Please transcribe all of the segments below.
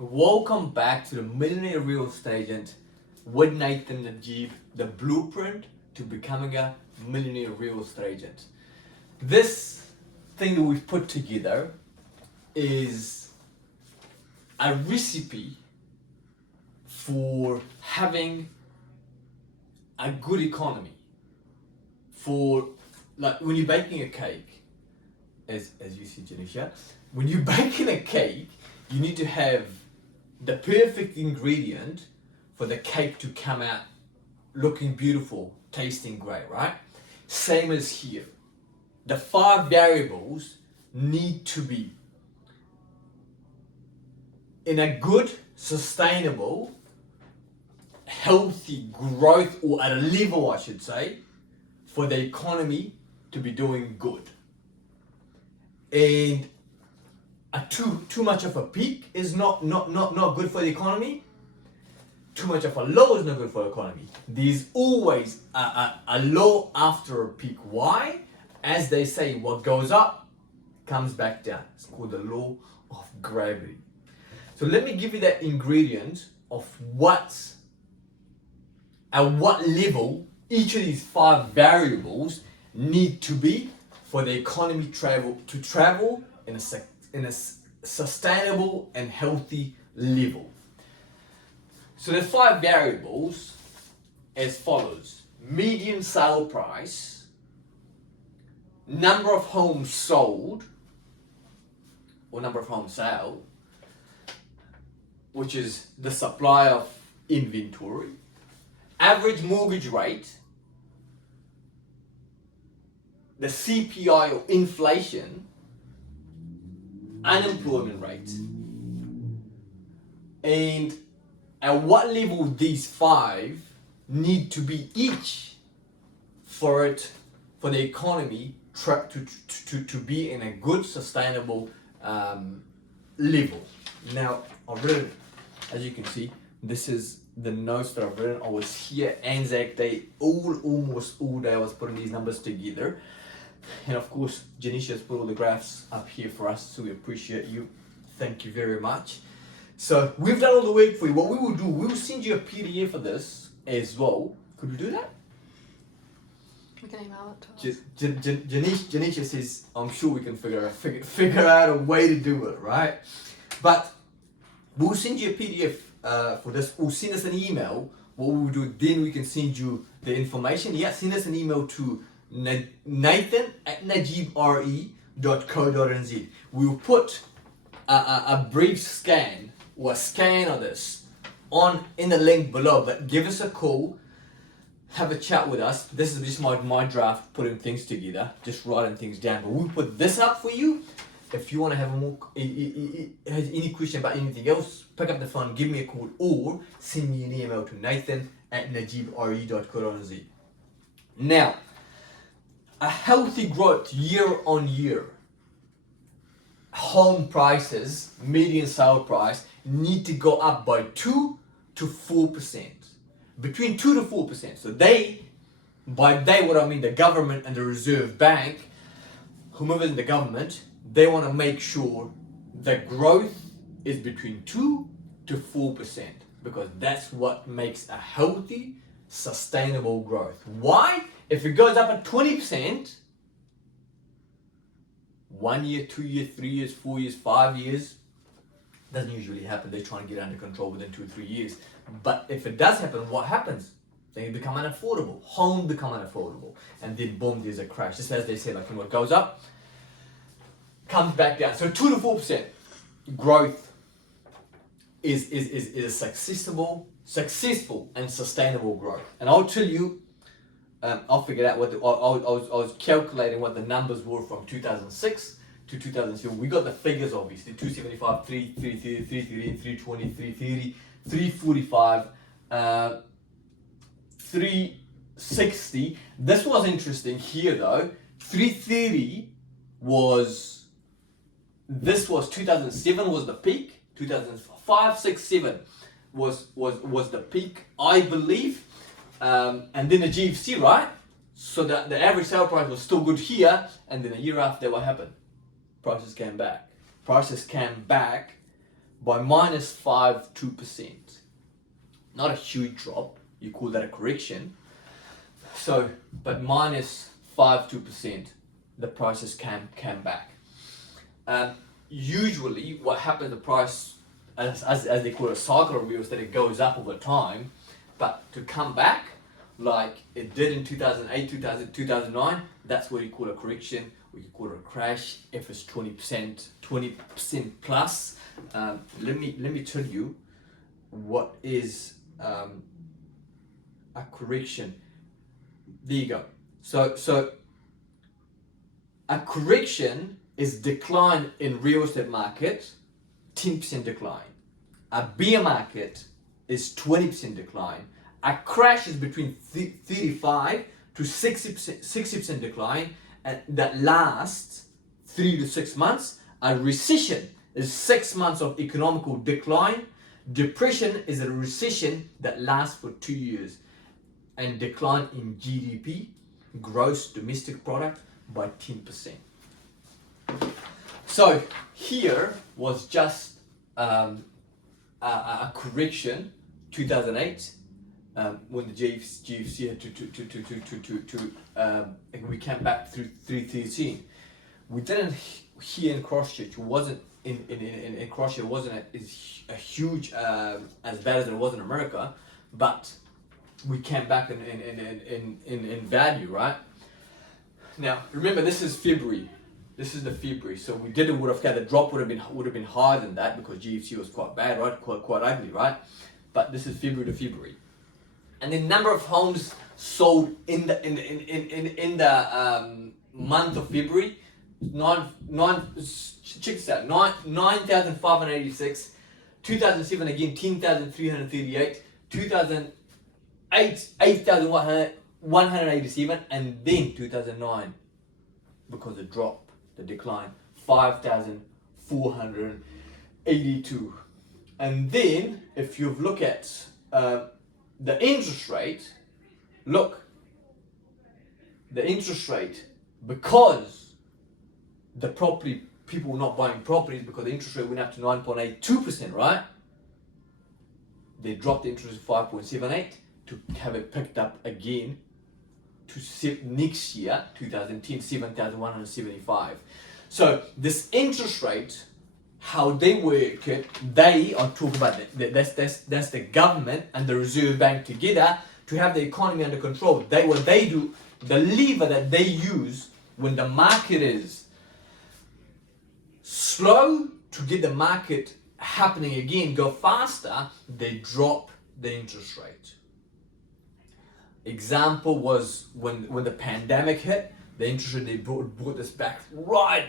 Welcome back to the Millionaire Real Estate Agent with Nathan Najib, the blueprint to becoming a millionaire real estate agent. This thing that we've put together is a recipe for having a good economy. For like when you're baking a cake, as you see, Janisha, when you're baking a cake, you need to have the perfect ingredient for the cake to come out looking beautiful, tasting great, right? Same as here. The 5 variables need to be in a good, sustainable, healthy growth, or at a level, I should say, for the economy to be doing good. And too much of a peak is not good for the economy. Too much of a low is not good for the economy. There's always a low after a peak. Why? As they say, what goes up comes back down. It's called the law of gravity. So let me give you that ingredient of at what level each of these 5 variables need to be for the economy to travel in a sustainable and healthy level. So the 5 variables as follows: median sale price, number of homes sold, or number of homes sold, which is the supply of inventory, average mortgage rate, the CPI or inflation, unemployment rate, and at what level these 5 need to be each for the economy to be in a good, sustainable level. Now, I've written, as you can see, this is the notes that I've written. I was here Anzac Day almost all day. I was putting these numbers together. And of course, Janisha has put all the graphs up here for us, so we appreciate you. Thank you very much. So we've done all the work for you. What we will do, we will send you a PDF of this as well. Could we do that? We can email it to us. Janisha says, I'm sure we can figure out a way to do it, right? But we'll send you a PDF for this. We'll send us an email. What we will do, then we can send you the information. Yeah, send us an email to nathan@najibre.co.nz. We'll put a brief scan or a scan of this in the link below, but give us a call, have a chat with us. This is just my draft, putting things together, just writing things down, but we'll put this up for you. If you want to have any question about anything else, pick up the phone, give me a call, or send me an email to nathan@najibre.co.nz. Now, a healthy growth year on year. Home prices, median sale price, need to go up by 2 to 4%. Between 2 to 4%. So by what I mean the government and the Reserve Bank, whomever's in the government, they want to make sure the growth is between 2 to 4%, because that's what makes a healthy, sustainable growth. Why? If it goes up at 20%, 1 year, 2 years, 3 years, 4 years, 5 years, doesn't usually happen. They try and get it under control within 2 or 3 years. But if it does happen, what happens? They become unaffordable. Homes become unaffordable. And then boom, there's a crash. Just as they say, like, what goes up, comes back down. So 2 to 4% growth is a successful and sustainable growth. And I'll tell you, I'll figure out I was calculating what the numbers were from 2006 to 2007. We got the figures, obviously: 275, 330, 330, 320, 330, 345, 360. This was interesting here though. 330 was 2007 was the peak. 2005, 6, 7 was the peak, I believe. And then the GFC, right? So the average sale price was still good here, and then a year after, what happened? Prices came back. by minus 2%. Not a huge drop, you call that a correction. So, but minus 2%, the prices came back. Usually what happens, the price, as they call it, a cycle of real estate, it goes up over time, but to come back like it did in 2008, 2009, that's what you call a correction, or you call it a crash if it's 20% plus. Let me tell you what is a correction. There you go. So a correction is decline in real estate market, 10% decline. A bear market is 20% decline. A crash is between 35 to 60% decline, and that lasts 3 to 6 months. A recession is 6 months of economical decline. Depression is a recession that lasts for 2 years, and decline in GDP, gross domestic product, by 10%. So here was just a correction, 2008, when the GFC had we came back through 313. We didn't here in Christchurch. It wasn't in Christchurch. It wasn't a huge as bad as it was in America, but we came back in value, right? Now remember, this is February. This is the February, so we didn't would have the drop would have been higher than that because GFC was quite bad, right? Quite ugly, right? But this is February to February, and the number of homes sold in the month of February, 9,586, 2007 again 10,338, 2008 8,187, and then 2009 because the drop. The decline, 5,482. And then if you look at the interest rate, look, the interest rate, because the property, people were not buying properties because the interest rate went up to 9.82%, right? They dropped the interest to 5.78 to have it picked up again to next year, 2010, 7,175. So this interest rate, how they work it, they are talking about that's the government and the Reserve Bank together to have the economy under control. What they do, the lever that they use when the market is slow to get the market happening again, go faster, they drop the interest rate. Example was when the pandemic hit, the interest rate, they brought this back, right?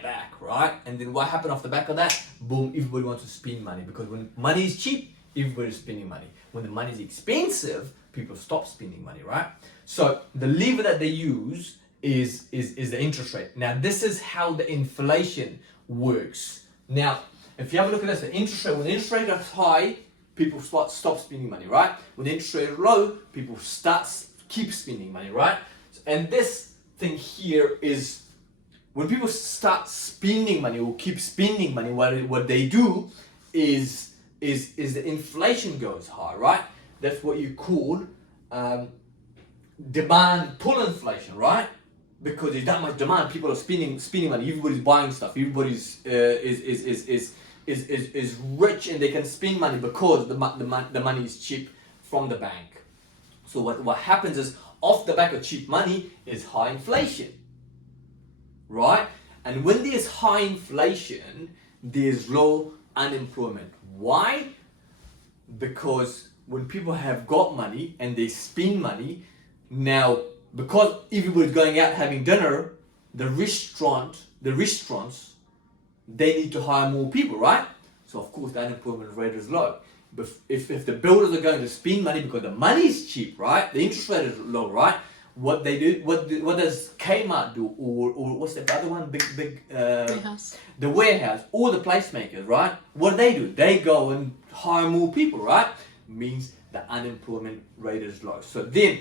And then what happened off the back of that? Boom, everybody wants to spend money, because when money is cheap, everybody's spending money. When the money is expensive, people stop spending money, right? So the lever that they use is the interest rate. Now this is how the inflation works. Now, if you have a look at this, the interest rate, when the interest rate is high, people stop spending money, right? When the interest rate is low, people keep spending money, right? And this thing here is when people start spending money or keep spending money, what they do is the inflation goes high, right? That's what you call demand pull inflation, right? Because there's that much demand, people are spending money, everybody's buying stuff, everybody's is rich and they can spend money because the money is cheap from the bank. So what happens is, off the back of cheap money is high inflation, right? And when there's high inflation, there's low unemployment. Why? Because when people have got money and they spend money, now because everybody's going out having dinner, the restaurants, they need to hire more people, right? So of course the unemployment rate is low. But if the builders are going to spend money because the money is cheap, right? The interest rate is low, right? What they do, what does Kmart do, or what's the other one? Warehouse. The warehouse, or the placemakers, right? What do? They go and hire more people, right? Means the unemployment rate is low. So then,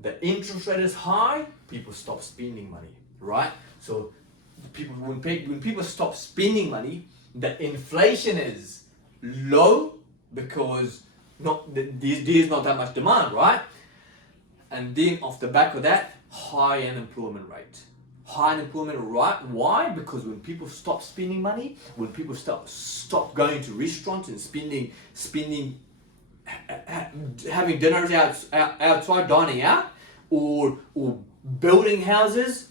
the interest rate is high, people stop spending money, right? So when people stop spending money, the inflation is low because there's not that much demand, right? And then off the back of that, high unemployment rate. High unemployment rate, why? Because when people stop spending money, when people stop going to restaurants and spending having dinners outside, dining out, or building houses,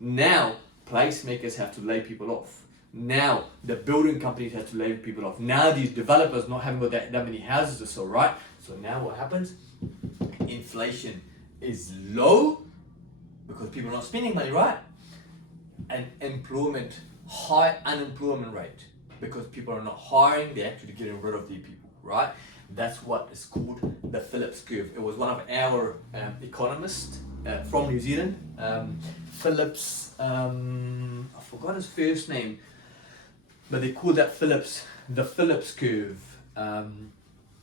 now placemakers have to lay people off. Now the building companies have to lay people off. Now these developers not having got that many houses or so, right? So now what happens? Inflation is low because people are not spending money, right? And high unemployment rate because people are not hiring, they're actually getting rid of their people, right? That's what is called the Phillips curve. It was one of our economists from New Zealand, Phillips, I forgot his first name, but they call that the Phillips curve.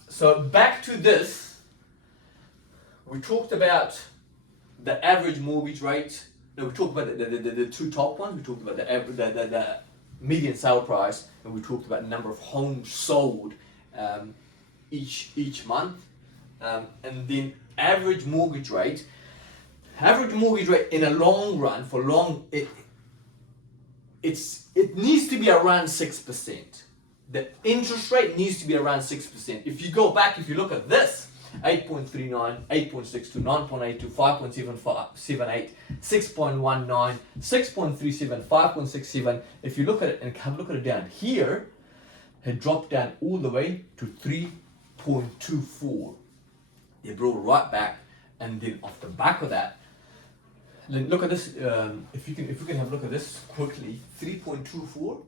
So back to this, we talked about the average mortgage rate. No, we talked about the two top ones. We talked about the median sale price, and we talked about the number of homes sold each month, and then average mortgage rate. Average mortgage rate in a long run it needs to be around 6%. The interest rate needs to be around 6%. If you go back, if you look at this, 8.39, 8.62, 9.82, 5.78, 6.19, 6.37, 5.67. If you look at it and have a look at it down here, it dropped down all the way to 3.24. It brought right back, and then off the back of that, look at this. If you can have a look at this quickly, 3.24.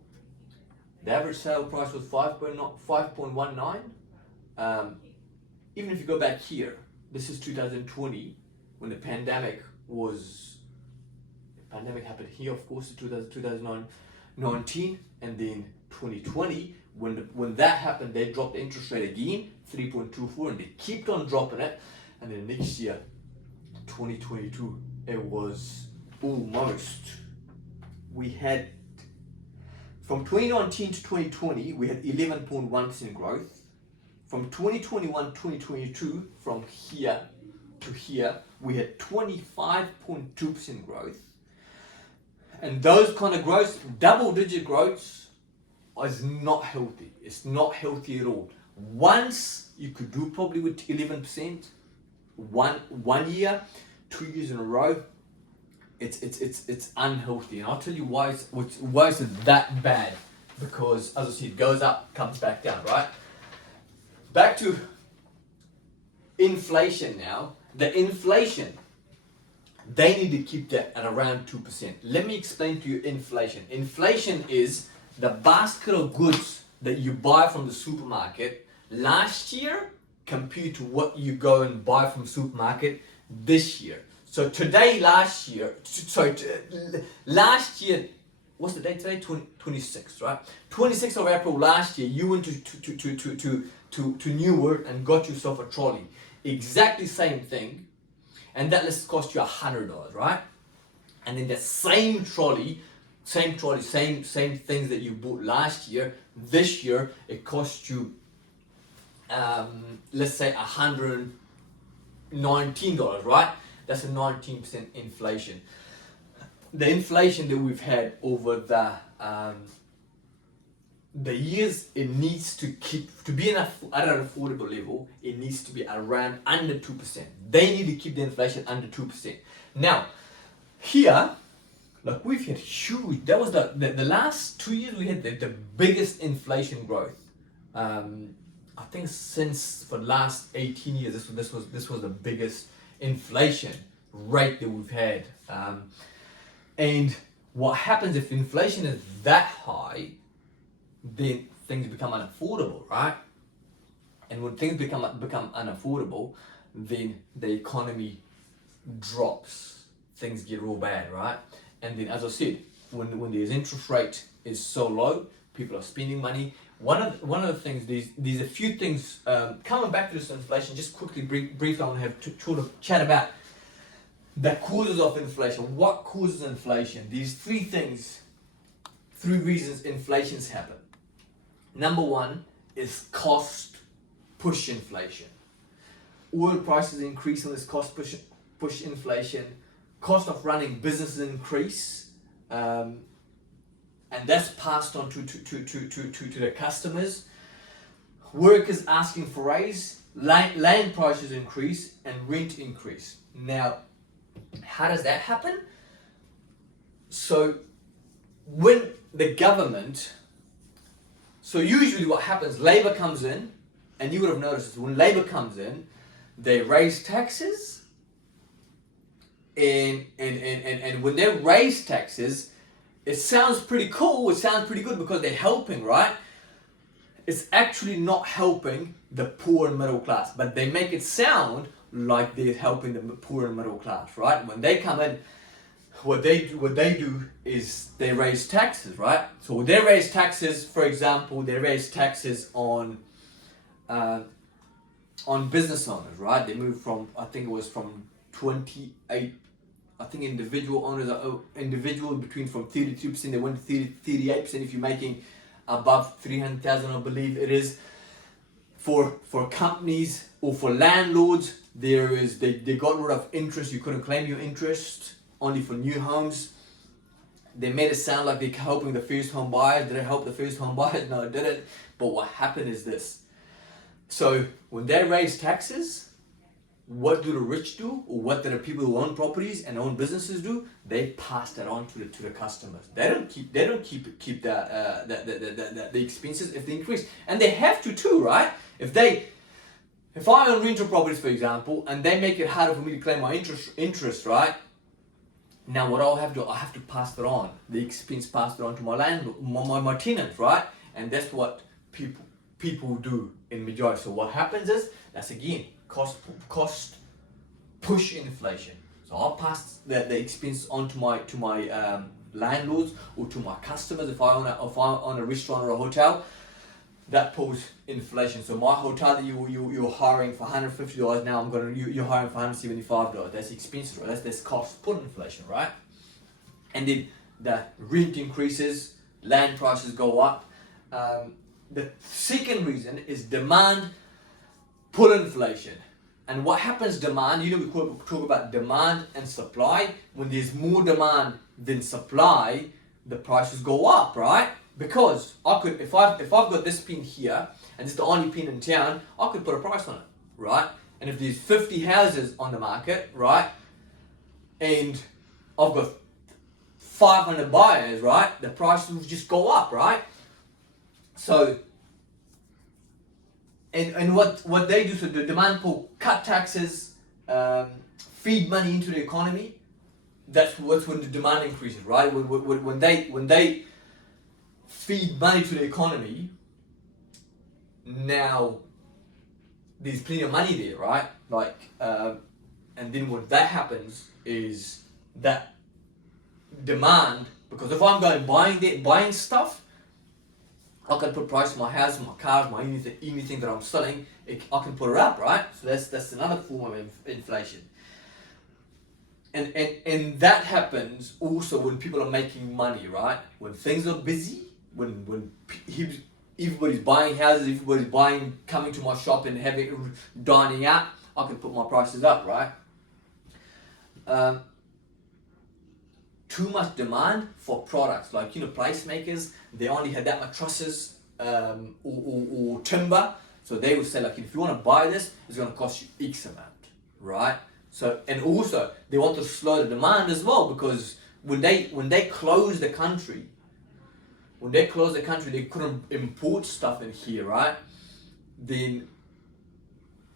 The average sale price was 5.19. Even if you go back here, this is 2020 when the pandemic happened here, of course, in 2019, and then 2020 when that happened, they dropped the interest rate again, 3.24, and they kept on dropping it, and then next year, 2022, it was almost, we had from 2019 to 2020 we had 11.1% growth. From 2021 2022, from here to here, we had 25.2% growth. And those kind of growths, double-digit growths, is not healthy. It's not healthy at all. Once you could do probably with 11%, one year, 2 years in a row, it's unhealthy. And I'll tell you why it's that bad. Because as I said, it goes up, comes back down, right? Back to inflation now. The inflation, they need to keep that at around 2%. Let me explain to you inflation. Inflation is the basket of goods that you buy from the supermarket last year compared to what you go and buy from the supermarket this year. So last year, what's the date today? 26th, right? 26th of April last year, you went to Newark and got yourself a trolley. Exactly same thing, and that list cost you $100, right? And then the same trolley, same things that you bought last year, this year it cost you, let's say $119, right? That's a 19% inflation. The inflation that we've had over the years, it needs to be at an affordable level. It needs to be around under 2%. They need to keep the inflation under 2%. Now, here, like we've had huge. That was the last 2 years we had the biggest inflation growth. I think since for the last 18 years, this was the biggest inflation rate that we've had. And what happens if inflation is that high? Then things become unaffordable, right? And when things become unaffordable, then the economy drops. Things get real bad, right? And then, as I said, when the interest rate is so low, people are spending money. One of the things, there's a few things coming back to this inflation. Just quickly, briefly, I want to have to chat about the causes of inflation. What causes inflation? These three reasons inflations happen. Number one is cost push inflation. Oil prices increase on this cost push inflation. Cost of running businesses increase, and that's passed on to the customers. Workers asking for raise, land prices increase, and rent increase. Now, how does that happen? So, when the government, so usually what happens, Labour comes in, and you would have noticed this, when Labour comes in, they raise taxes, and when they raise taxes, it sounds pretty cool, it sounds pretty good because they're helping, right? It's actually not helping the poor and middle class, but they make it sound like they're helping the poor and middle class, right? When they come in, what they do is they raise taxes, right? So they raise taxes, for example, they raise taxes on business owners, right? They moved from, I think it was from 28, I think individual owners are individual between from 32%, they went to 38% if you're making above 300,000, I believe it is. For companies or for landlords, they got rid of interest. You couldn't claim your interest only for new homes. They made it sound like they're helping the first home buyers. Did it help the first home buyers? No, it didn't. But what happened is this. So when they raise taxes, what do the rich do, or what do the people who own properties and own businesses do? They pass that on to the customers. They don't keep the expenses if they increase, and they have to too, right? If I own rental properties, for example, and they make it harder for me to claim my interest, right? Now what I'll have to do, I have to pass it on. The expense passed it on to my landlord, my tenants, right? And that's what people do in majority. So what happens is, that's again cost push inflation. So I'll pass the expense on to my landlords or to my customers. If I own a restaurant or a hotel, that pulls inflation. So my hotel that you're hiring for $150, now you're hiring for $175. That's expensive, right? That's cost push inflation, right? And then the rent increases, land prices go up. The second reason is demand pull inflation. And what happens demand, we talk about demand and supply. When there's more demand than supply, the prices go up, right? Because I could, if I've got this pin here, and it's the only pin in town, I could put a price on it, right? And if there's 50 houses on the market, right, and I've got 500 buyers, right, the prices will just go up, right? So, and what they do, so the demand pull, cut taxes, feed money into the economy. That's when the demand increases, right? When they feed money to the economy, now there's plenty of money there, right? And then what that happens is that demand, because if I'm going buying stuff, I can put price on my house, my cars, my anything that I'm selling. I can put it up, right? So that's another form of inflation. And that happens also when people are making money, right? When things are busy, when everybody's buying houses, everybody's coming to my shop and dining out, I can put my prices up, right? Too much demand for products, like placemakers, they only had that much trusses or timber, so they would say, like, if you want to buy this, it's going to cost you X amount, right? So, and also they want to slow the demand as well, because when they close the country, they couldn't import stuff in here, right? Then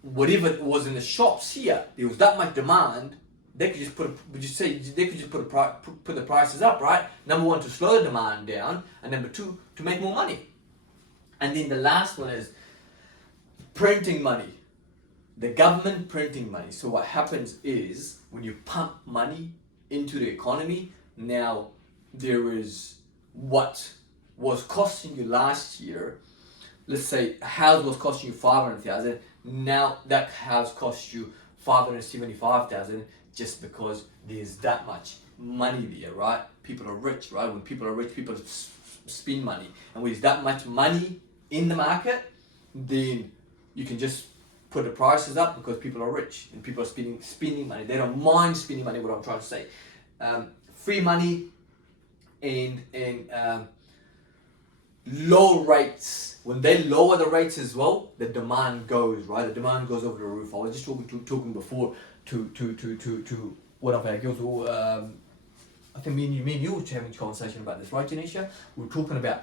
whatever was in the shops here, there was that much demand. They could just put the prices up, right? Number one, to slow the demand down, and number two, to make more money. And then the last one is printing money. The government printing money. So what happens is, when you pump money into the economy, now there is what was costing you last year. Let's say a house was costing you 500,000. Now that house costs you 575,000. Just because there's that much money there, right? People are rich, right? When people are rich, people spend money. And with that much money in the market, then you can just put the prices up because people are rich and people are spending money. They don't mind spending money. What I'm trying to say, free money and low rates. When they lower the rates as well, the demand goes right. The demand goes over the roof. I was just talking before to one of our girls. I think me and you were having a conversation about this, right, Janisha? We were talking about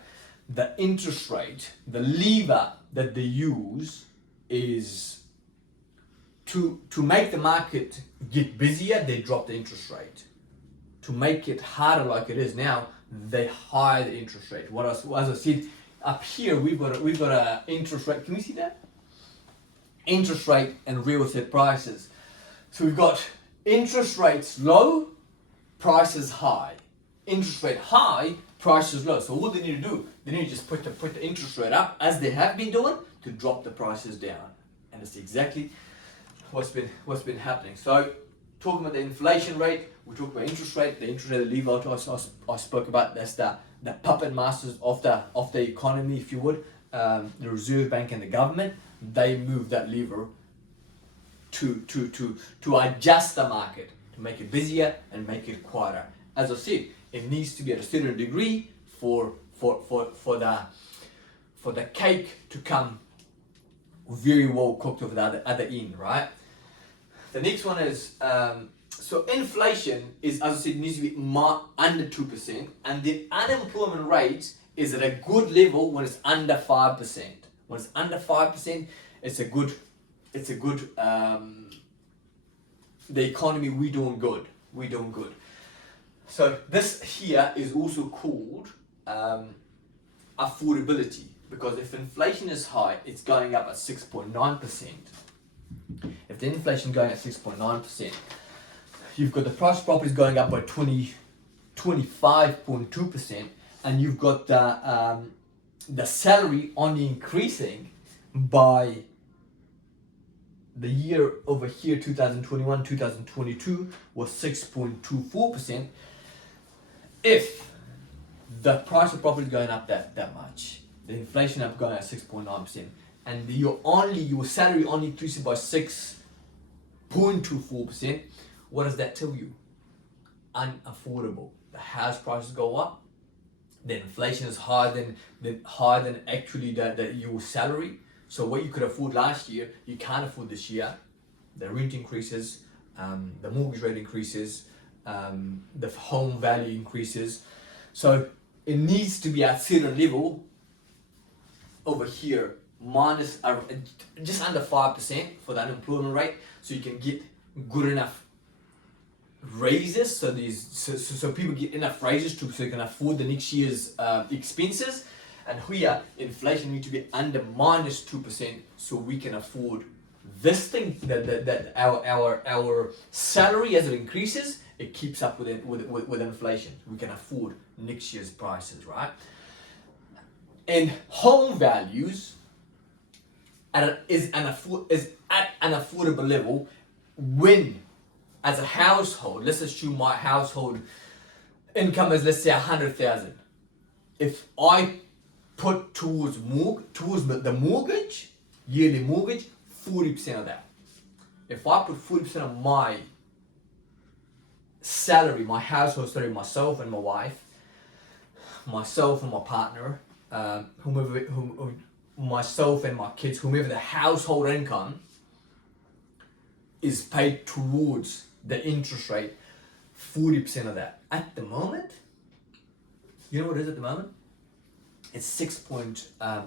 the interest rate. The lever that they use is to make the market get busier. They drop the interest rate. To make it harder like it is now, they higher the interest rate. What else? As I said, up here we've got a interest rate. Can we see that? Interest rate and real estate prices. So we've got interest rates low, prices high. Interest rate high, prices low. So what they need to do, they need to just put the interest rate up as they have been doing to drop the prices down. And it's exactly what's been happening. So talking about the inflation rate, we talk about interest rate. The interest rate lever I spoke about. That's the puppet masters of the economy, if you would. The Reserve Bank and the government, they move that lever to adjust the market, to make it busier and make it quieter. As I said, it needs to be at a certain degree for the cake to come very well cooked over the other end, right? The next one is so inflation is, as I said, needs to be under 2%, and the unemployment rate is at a good level when it's under 5%. When it's under 5%, it's a good. The economy, we're doing good. So this here is also called affordability, because if inflation is high, it's going up at 6.9%. If the inflation going at 6.9%, you've got the price of properties going up by 25.2%, and you've got the salary only increasing by the year over here, 2021, 2022 was 6.24%. If the price of property is going up that much, the inflation up going at 6.9%, and your salary only increasing by 6.24%, what does that tell you? Unaffordable. The house prices go up, the inflation is higher than actually your salary. So what you could afford last year, you can't afford this year. The rent increases, the mortgage rate increases, the home value increases. So it needs to be at a certain level over here, minus just under 5% for the unemployment rate, so you can get good enough raises. So people get enough raises so they can afford the next year's expenses. And here, inflation needs to be under minus 2%, so we can afford this thing. That our salary, as it increases, it keeps up with inflation. We can afford next year's prices, right? And home values is at an affordable level when, as a household, let's assume my household income is, let's say, 100,000. If I put towards the mortgage, yearly mortgage, 40% of that. If I put 40% of my salary, my household salary, myself and my wife, myself and my partner, myself and my kids, whomever the household income is paid towards the interest rate, 40% of that. At the moment, you know what it is at the moment? It's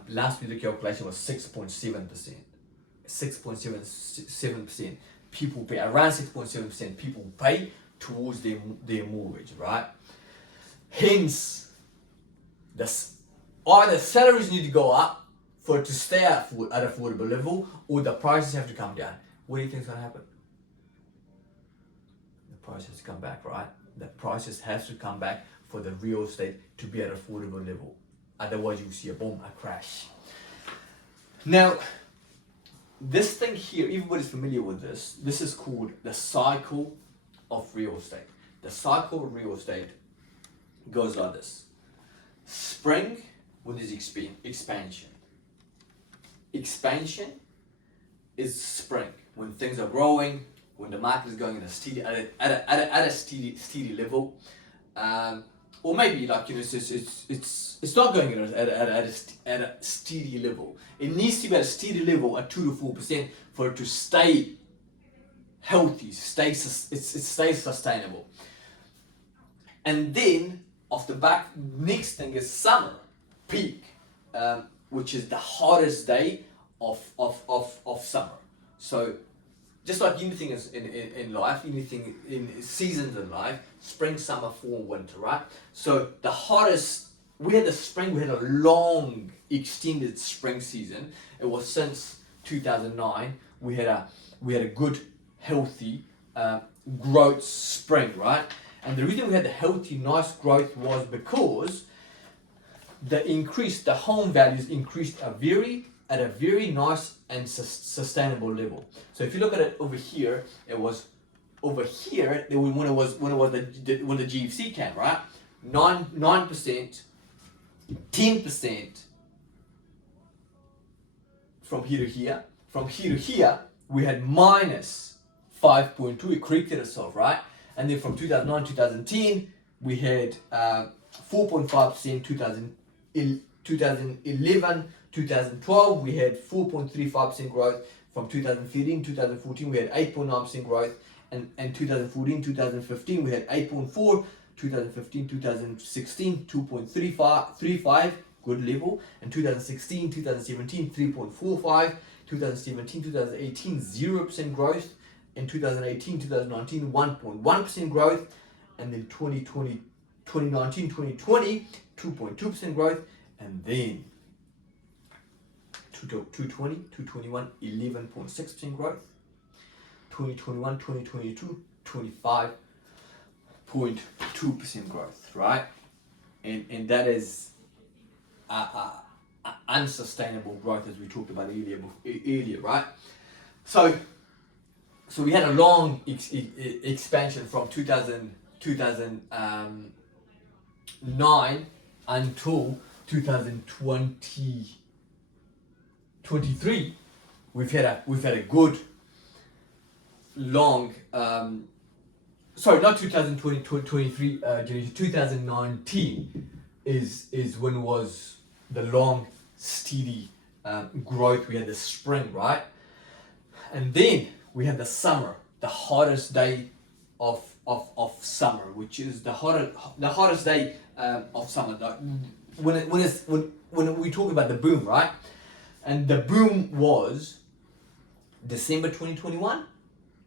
last week the calculation was 6.7%. 6.7% people pay, around 6.7% people pay towards their mortgage, right? Hence, either salaries need to go up for it to stay at affordable level, or the prices have to come down. What do you think is going to happen? The price has to come back, right? The prices has to come back for the real estate to be at affordable level. Otherwise, you see a crash. Now, this thing here, everybody's familiar with this. This is called the cycle of real estate. The cycle of real estate goes like this. Spring, when there's expansion. expansion is spring, when things are growing, when the market is going at a steady level, or maybe like it's not going at a steady level. It needs to be at a steady level at 2 to 4% for it to stay healthy, stay sustainable. And then off the back, next thing is summer peak, which is the hottest day of summer. So just like anything is in life, anything in seasons in life, spring, summer, fall, winter, right? So the hottest, we had a long extended spring season. It was since 2009. We had a good, healthy growth spring, right? And the reason we had the healthy, nice growth was because the home values increased at a very nice and sustainable level. So if you look at it over here, it was over here when the GFC came, right? 9%, 10% from here to here. From here to here, we had minus 5.2. It corrected itself, right? And then from 2009, 2010, we had 4.5%. 2011, 2012, we had 4.35% growth. From 2013, 2014, we had 8.9% growth. And 2014, 2015, we had 8.4. 2015, 2016, 2.35, good level. And 2016, 2017, 3.45. 2017, 2018, 0% growth. In 2018, 2019, 1.1% growth. And then 2019, 2020, 2.2% growth. And then 2020, 2021, 11.6% growth. 2021, 2022, 25.2% growth, right? And that is unsustainable growth, as we talked about earlier, right? So we had a long expansion from 2009 until 2023. We've had a good long not 2023 2019 is when was the long steady growth. We had the spring, right? And then we had the summer, the hottest day of summer, which is the hottest day of summer. When we talk about the boom, right? And the boom was December 2021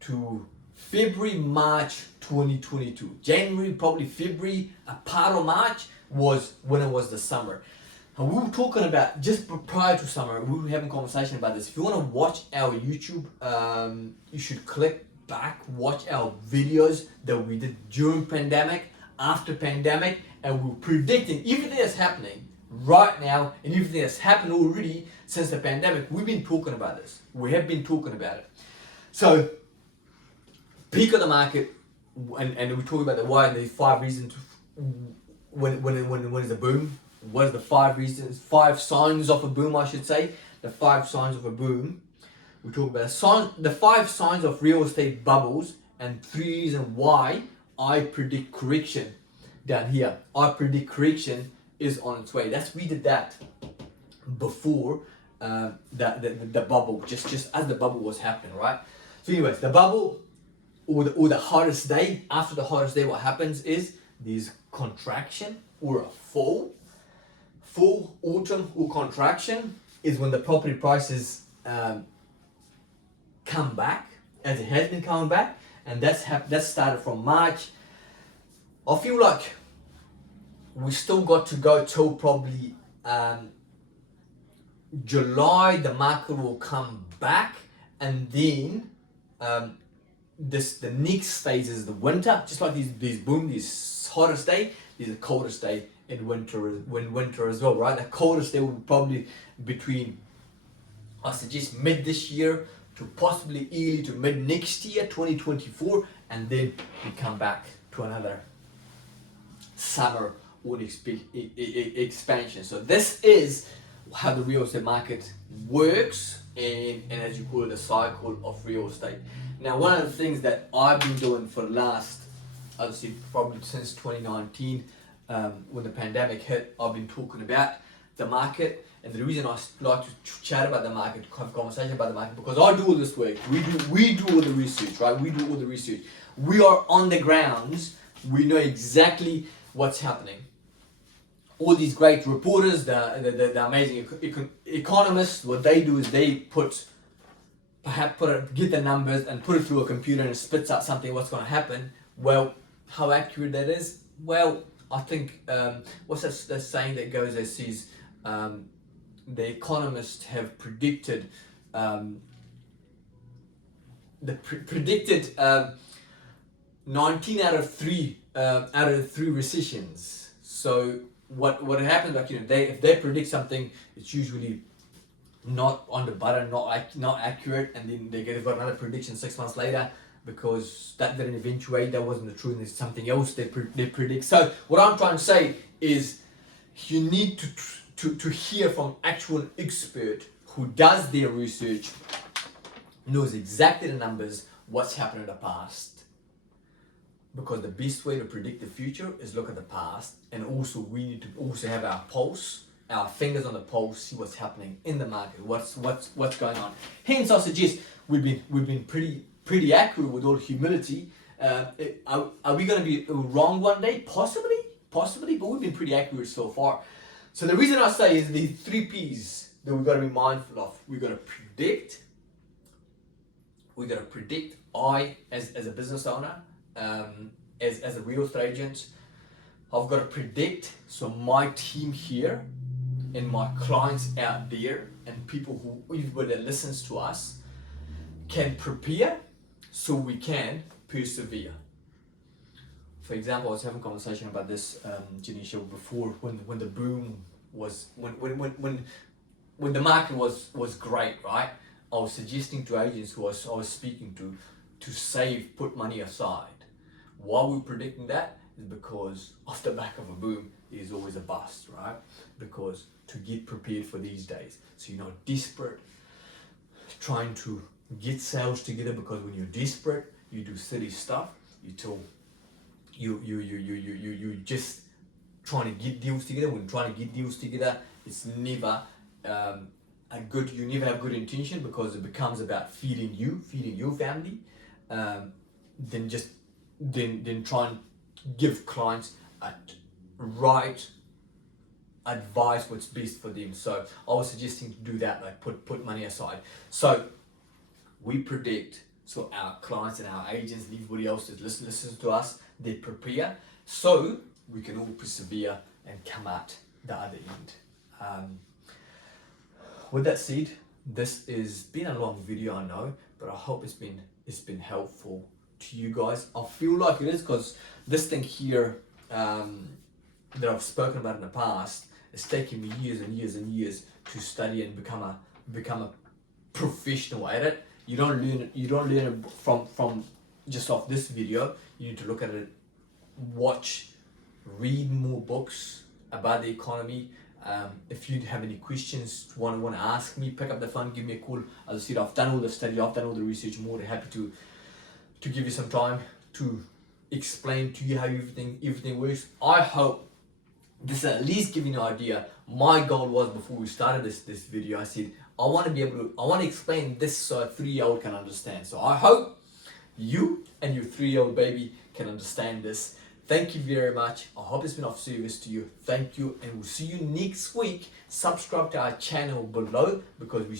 to February, March 2022. January, probably February, a part of March was when it was the summer. And we were talking about, just prior to summer, we were having a conversation about this. If you want to watch our YouTube, you should click back, watch our videos that we did during pandemic, after pandemic, and we're predicting everything that's happening right now and everything that's happened already since the pandemic. We've been talking about this. We have been talking about it. So, peak of the market, and we talk about the why and the 5 reasons when is the boom. What are the 5 reasons, 5 signs of a boom, I should say. The 5 signs of a boom. We talk about the 5 signs of real estate bubbles and 3 reasons why I predict correction down here. I predict correction is on its way. We did that before the bubble, just as the bubble was happening, right? So anyways, the bubble or the hottest day, after the hottest day, what happens is there's contraction or a fall. Fall, autumn, or contraction is when the property prices come back, as it has been coming back, and that started from March. I feel like we still got to go till probably July. The market will come back, and then the next phase is the winter. Just like these hottest day, these are the coldest day in winter as well, right? The coldest day will be probably between, I suggest, mid this year to possibly early to mid next year, 2024, and then we come back to another summer or expansion. So this is how the real estate market works, and as you call it, a cycle of real estate. Now, one of the things that I've been doing for the last, I would say probably since 2019, when the pandemic hit, I've been talking about the market. And the reason I like to chat about the market, have conversation about the market, because I do all this work. We do all the research, right? We do all the research. We are on the grounds. We know exactly what's happening. All these great reporters, the amazing economists, what they do is they get the numbers and put it through a computer and it spits out something, what's going to happen. Well, how accurate that is? Well, I think, what's that saying that goes that says, the economists have predicted, predicted 19 out of 3 recessions. So what happens, like, if they predict something, it's usually not on the button, not accurate, and then they've got another prediction 6 months later because that didn't eventuate, that wasn't the truth, and there's something else they predict. So what I'm trying to say is you need to hear from actual expert who does their research, knows exactly the numbers, what's happened in the past. Because the best way to predict the future is look at the past, and also we need to also have our pulse, our fingers on the pulse, see what's happening in the market, what's going on. Hence, I suggest we've been pretty accurate with all humility. Are we going to be wrong one day? Possibly, but we've been pretty accurate so far. So the reason I say is the 3 P's that we've got to be mindful of. We've got to predict. We've got to predict. I, as a business owner, as a real estate agent, I've got to predict, so my team here and my clients out there and people who everybody that listens to us can prepare so we can persevere. For example, I was having a conversation about this, Janisha, before when the boom was, when the market was great, right? I was suggesting to agents who I was speaking to save, put money aside. Why we're predicting that is because off the back of a boom is always a bust, right? Because to get prepared for these days, so you're not desperate, trying to get sales together, because when you're desperate, you do silly stuff. You just trying to get deals together. When trying to get deals together, it's never you never have good intention, because it becomes about feeding your family, then try and give clients right advice, what's best for them. So I was suggesting to do that, like put money aside. So we predict, so our clients and our agents and everybody else that listens to us, they prepare so we can all persevere and come out the other end. With that said, this has been a long video, I know, but I hope it's been helpful to you guys. I feel like it is, because this thing here that I've spoken about in the past, it's taken me years and years and years to study and become a professional at it. You don't learn it from just off this video. You need to look at it, watch, read more books about the economy. If you have any questions, want to ask me, pick up the phone, give me a call. As I said, I've done all the study, I've done all the research. More than happy to give you some time to explain to you how everything works. I hope this at least give you an idea. My goal was, before we started this video, I said I want to explain this so a 3-year-old can understand. So I hope you and your 3-year-old baby can understand this. Thank you very much. I hope it's been of service to you. Thank you, and we'll see you next week. Subscribe to our channel below, because we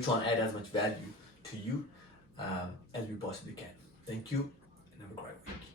try and add as much value to you as we possibly can. Thank you, and have a great week.